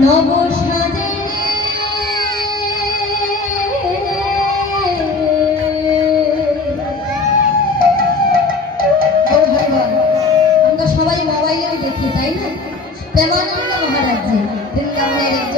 নব সাজে আমরা সবাই মোবাইলেও দেখি, তাই না? প্রেমানন্দ মহারাজ জি বৃন্দাবনের